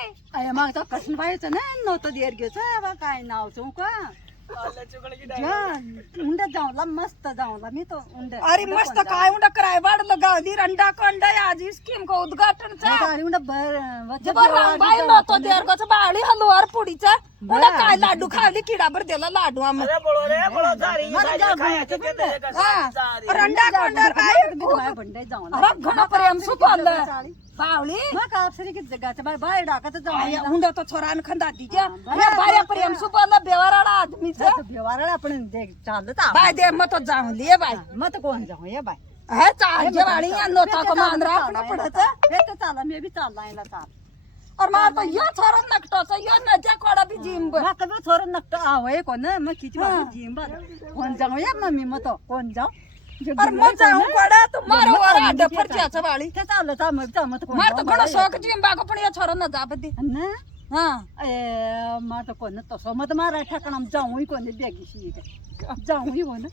अरे मागचा कसं पाहायचं ना नव्हतं देर घ्यायचं काय नाव चौ का उंड जाऊला मस्त जाऊला मी तो उंड अरे मस्त काय उंडा कराय वाढलं गावदी रंडा कंडा आज स्कीम का उद्घाटन उंड बाई नव्हतो देरगाचं बाळी हलवार पुडीचा उंडा काय लाडू खावली किडाभर दिला लाडू आम्ही रंडा कंडा काय बंडे जाऊन घणा प्रेम सुपालं बावली मग आपसरी की जगाचं बाय बाय डाकाचं जाऊन उंडा तो छोरान खंदा दिजा बाया प्रेम सुपाला बेवाराळा आदमीचा व्यवहाराला आपण चालत बाय दे मत जाऊन ले बाय मत कोण जाऊ ये बाय हे चालजे वाणी नोता को मान राखना पड़ता हे तर चाला मी बी चालला याला चाल और मार तो यो छोरा नकटोचा यो नजा कोडा भी जिम हा कधी थोडं नकट आवय कोण मग किती जिम कोण जाऊ या मम्मी मत कोण जाऊ और मत जाऊ कोडा तो मारो वर आडे फरच्याचा वाळी हे चाललं मग कोण मार तो घणो शौक जिम बाग पण या छोरा न जा बदी ना हां ए मा तर कोण तसं मत मारा ठिकाण जाऊ कोण बेगीशी जाऊ कोण